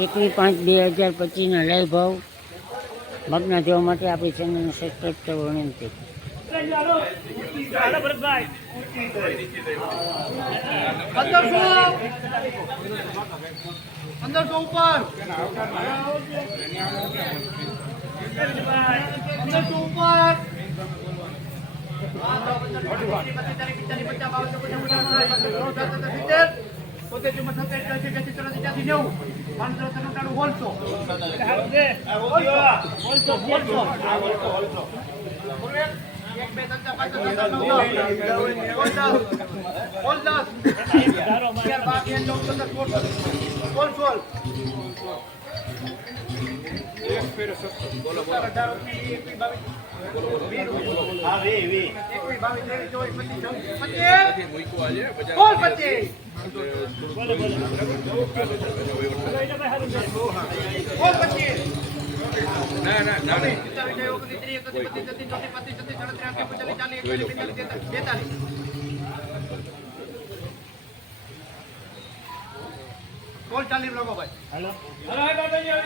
એકવીસ પાંચ બે હજાર પચીસના લાઈવ ભાવ. મગના જોવા માટે આપણી ચેનલને સબસ્ક્રાઈબ કરવા વિનંતી. ઉપર. પંદરસો ઉપર એક બે ત્રણ ચાર પાંચ છ સાત આઠ એક બે ઓલ દસ. બોલ બાર બોલ ચૌદ બોલ સોળ સિત્તાવીસ, ના ત્રીસ, એકત્રીસ, બત્રીસ, તેત્રીસ, ચોત્રીસ, પાંત્રીસ, છત્રીસ, સાડત્રીસ, આડત્રીસ, ઓગણચાલીસ, ચાલીસ, એકતાલીસ, બેતાલીસ, તેતાલીસ. બોલ ચાલીસ લોકો ભાઈ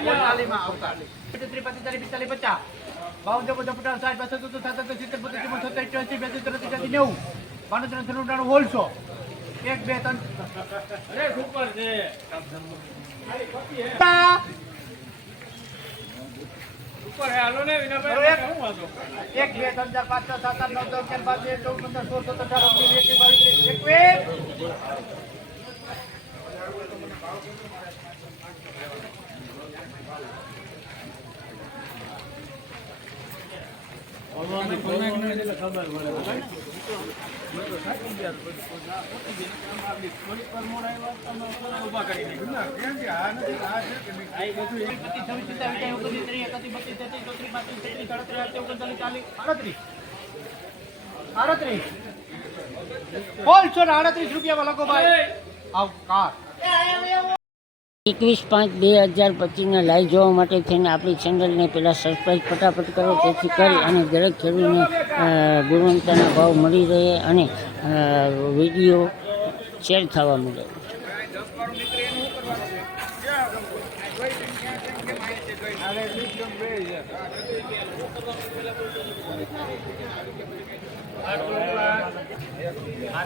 બોલ ચાલીસમાં આવતા. ત્રીસ, પાંત્રીસ, ચાલીસ, પિસ્તાલીસ, પચાસ. બાવન, ચોપન, ચોપન, સાઠ, બાસઠ, સત્તર, સત્તર, સિત્તેર, બોતેર, ચુમ્મોતેર, સત્તર, અઠ્યાસી, બ્યાસી, ત્રેસી, ચોર્યાસી, નેવું. બાણું, ત્રણ, ત્રણ, ત્રણ, સોળસો. એક બે ત્રણ તા. એક બે ત્રણ ચાર પાંચ છ સાત આઠ નવ દસ અગિયાર બાર તેર ચૌદ પંદર સોળ સત્તર અઢાર ઓગણીસ વીસ એકવીસ બાવીસ ત્રીસ એકવીસ પચીસ, છવ્વીસ, સત્તાવીસ, અઠ્યાવીસ, ઓગણત્રીસ, ત્રીસ, એકત્રીસ, બત્રીસ, તેત્રીસ, ચોત્રીસ, પાંત્રીસ, છત્રીસ, સાડત્રીસ, આડત્રીસ, રૂપિયામાં લખો ભાઈ. આવકાર એકવીસ પાંચ બે હજાર પચીસના લાઈવ જોવા માટે થઈને આપણી ચેનલને પહેલાં સબસ્ક્રાઈબ ફટાફટ કરો તેથી કરી અને દરેક ખેડૂતને ગુણવત્તાના ભાવ મળી રહે અને વીડિયો શેર થવા મળે આઠ દસ પંદર પચીસ પત્રીસ ચાલીસ પિસ્તાલીસ પચાસ પંચાવન ચાલીસ છે એસી પિસ્તાલીસ પંચાણું તેરસો પાંચ દસ પંદર પચીસ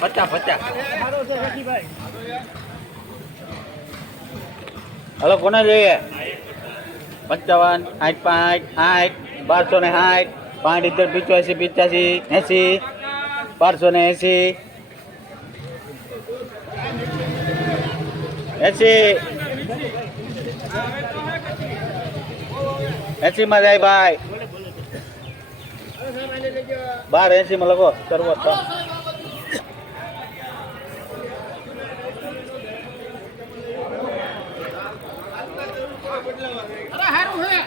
પચાસ પચાસ હલો, કોને જોઈએ? પંચાવન, આઠ પાંચ, આઠ, બારસો ને આઠ, પાંચ ઇતર પિચ્યાસી પિચ્યાસી, એસી, બારસો ને એસી. એસી. એસી માં જાય ભાઈ. બાર એસી માં લખો કરવો તો અરે હારું હે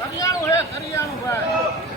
કરિયાણું હે કરિયાણું ભાઈ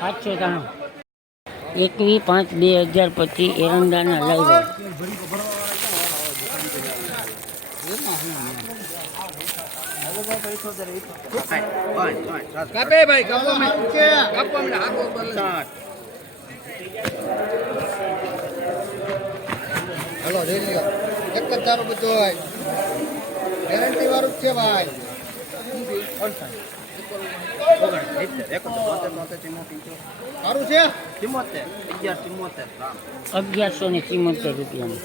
સાતસો ત્રાણું એકવીસ પાંચ બે હજાર પચીસ એરંડાના લાઈવ કાપે ભાઈ કાપો. કાપો મેં રેલી એક જ તારો બધો ગેરંટી વાળું છે ભાઈ. સારું છે? અગિયારસો ને ચિમોતેર અહીંયા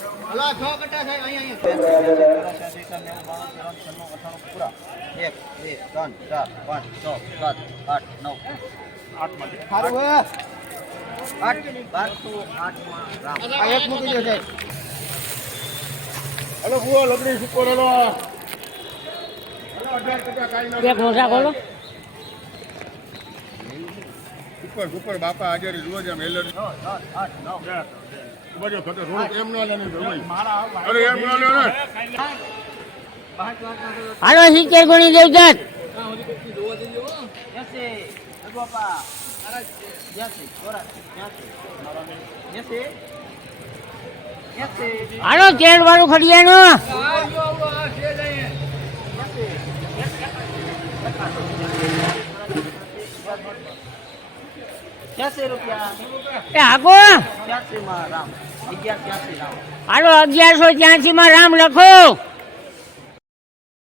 એક મૂકી દો હલો બુઆ લગડી સુપર હલો એક મોટા ખોલો. સુપર સુપર બાપા આજે રોજ આમ એલર્જી બજો થતો રોજ એમ ના લેને અરે એમ ના લેને હાલો સિત્તેર ગણી દેવજાત હાલો તેલ વાળું ખડિયાનું અગિયારસો ત્યાંસી માં રામ લખો.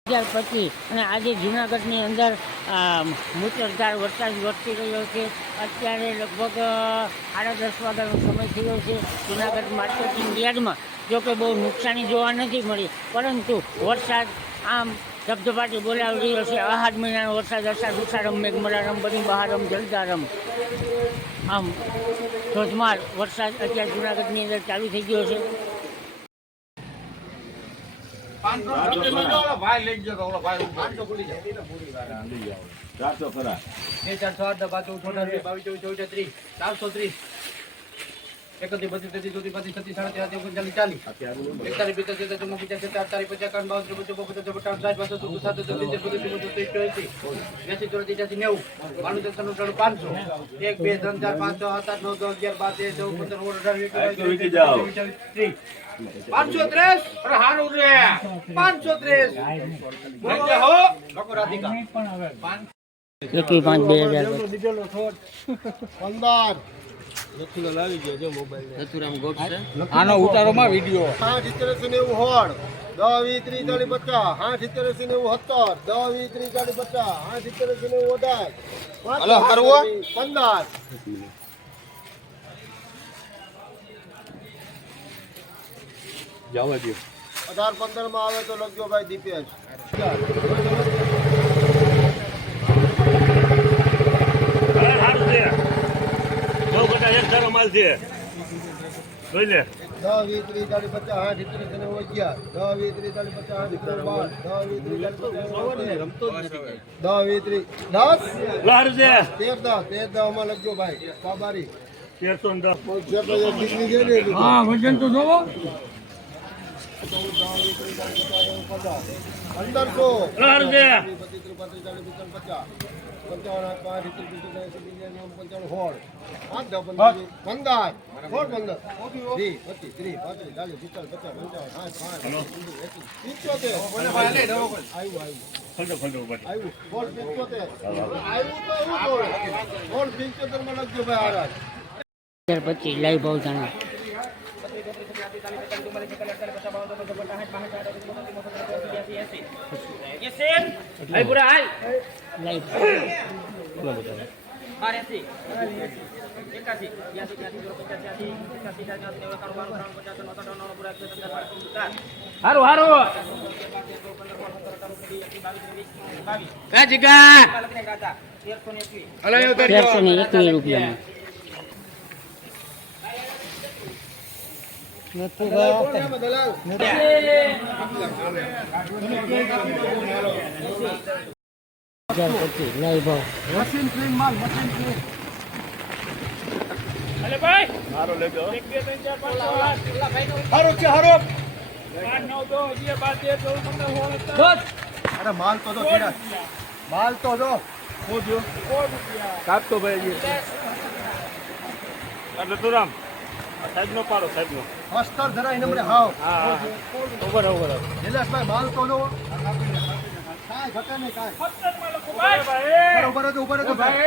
અગિયાર પચીસ અને આજે જુનાગઢની અંદર આ, મુસળધાર વરસાદ વરસી રહ્યો છે. અત્યારે લગભગ સાડા દસ વાગ્યાનો સમય થયો છે જુનાગઢ માર્કેટિંગ યાર્ડમાં. જો કે બહુ નુકસાની જોવા નથી મળી પરંતુ વરસાદ આમ ધબધબાટી બોલાવી રહ્યો છે. આહાડ મહિનાનો વરસાદ અષાઢ ઉષારમ મેઘમરારમ બની બહારમ જલદારમ આમ ધોધમાર વરસાદ અત્યારે જુનાગઢની અંદર ચાલુ થઈ ગયો છે ભાઈ લઈ ગયો તો ઓલો ભાઈ ચારસો ખરા. બે ચાર છ આઠ બાજુ ચોવીસ ત્રીસ ચારસો ત્રીસ. એકત્રીસ બત્રીસ તેત્રીસ ચોત્રીસ પાંત્રીસ છત્રીસ સાડત્રીસ ઓગણચાલીસ ચાલીસ એકતાલીસ પિસ્તાલીસ તેતાલીસ ચુમ્માલીસ પચાસ સત્તર અડતાલીસ પચાસ એકાવન બાવન ત્રેપન ચોપન પચાસ છપ્પન સાઠ બાસઠ સત્તર સાતસો સિત્તેર બોતેર ચુમ્મોતેર ત્રીસ એંસી એસી ચોરાસી ચાસી નેવું. બાણું ત્રેસઠ ત્રણ પાંચસો. એક બે ત્રણ ચાર પાંચ છ સાત આઠ નવ દસ અગિયાર બાર તેર ચૌદ પંદર સોળ અઢાર ત્રીસ. પાંચસો ત્રીસ? હારું રે. પાંચસો ત્રીસ. બોલો. હો. લોકો રાધિકા. પાંચ બે હજાર પંદર આનો ઉતારોમાં વીડિયો. હા સિત્તેર એસી નેવું હોડ. દસ વીસ ત્રીસ ચાલીસ પચાસ. હા સિત્તેર નેવું સત્તર. દસ વીસ ત્રીસ ચાલીસ પચાસ. હા સિત્તેર નેવું અઢાર? પંદર. જવા દો અઢાર પંદરમાં આવે તો લખજો ભાઈ દીપેશ. જોઈ લે દસ વીસ ત્રીસ ચાલીસ પચાસ હા સિત્તેર એસી નેવું અગિયાર દસ વીસ ત્રીસ ચાલીસ પચાસ હા સિત્તેર બાર દસ વીસ ત્રીસ ચાલીસ પચાસ દસ વીસ ત્રીસ દસ લારું છે તેર દસ તેર દસમાં લખજો ભાઈ કાબારી તેરસો ને દસ હા વજન તો જોવો પંદરસો લારું છે પચીસ પંચાવન આઠ પાંચ સિત્તેર એંસી સોળ. આઠ દસ પંદર. પંદર. સોળ પંદર. વીસ પચીસ ત્રીસ પાંત્રીસ ચાલીસ પિસ્તાલીસ પચાસ પંચાવન આઠ પાંચ એંસી પિત્તોતેર આવ્યું આવ્યું. ખંડો ખંડો ઉપર આવ્યું. સોળ પિત્તોતેર આવ્યું તો એવું સોળ સોળમાં લખજો ભાઈ આરાજ પચીસ લાઈવ ભાવ જાણો. લાઈવ હારું હારું કયા જગ્યા હલો તેરસો ને એકવીસ રૂપિયામાં દલાલ હજાર પચીસ લાઈવ ભાવ હારો છે હારો અરે માલ તો દો ધીરજ માલ તો દો કાપતો ભાઈ એટલે તું રામ સાહેબ નો પાડો સાહેબ નો અસ્તર ધરાઈ નંબરે હાવ હા ઉપર ઉપર નિલેશભાઈ માલ તો દો કાંઈ ઘટે નહીં કાંઈ. ઊભો રહે ઊભો રહેજો, ભાઈ.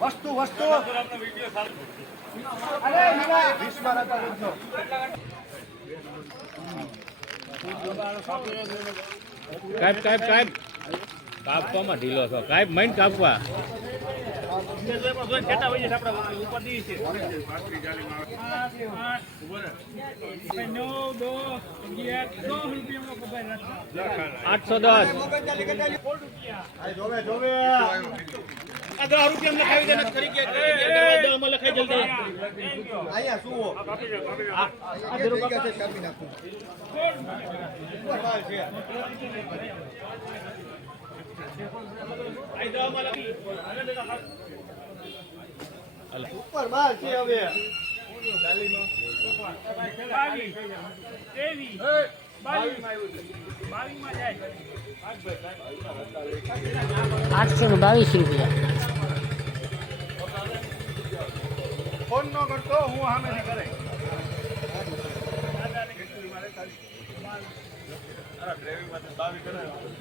વસ્તુ વસ્તુ. અરે નવા. કાપ કાપ કાપ. કાપવામાં ઢીલો છો. કાપ મૈન કાપવા. આઠસો દસ. જોવે જોવે અહીંયા સુવો. આ જગ્યા છે કાપી નાખું. ઉપર માલ છે ઉપર માલ છે હવે આઠસો ને બાવીસ રૂપિયા. ફોન નો કરતો હું સામે કરે.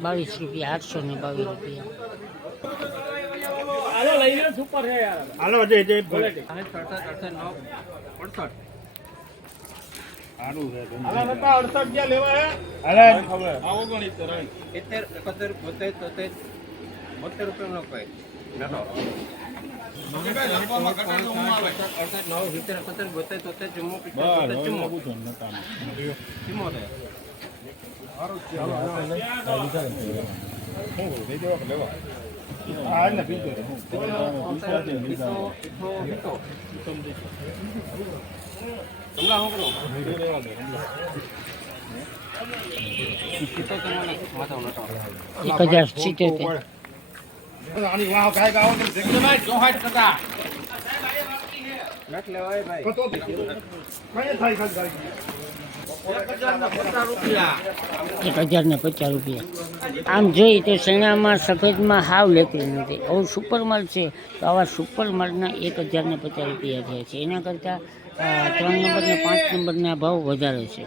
બાવીસ રૂપિયા આઠસો ને બાવીસ રૂપિયા. હાલો જય જય ચુમ્મોતેર. એક હજાર સિત્તેર આની વાહ ગાય ગાવો તો જગ્યા ચોહાટ ટકા નટ લેવાય ભાઈ. કઈ થાય ખાલી એક હજાર ને પચાસ રૂપિયા. આમ જોઈએ તો શેણામાં, સફેદમાં હાવ લેતી નથી. આવું સુપર માલ છે, તો આવા સુપર માલના એક હજાર ને પચાસ રૂપિયા થયા છે. એના કરતાં ત્રણ નંબર ને પાંચ નંબરના ભાવ વધારે છે.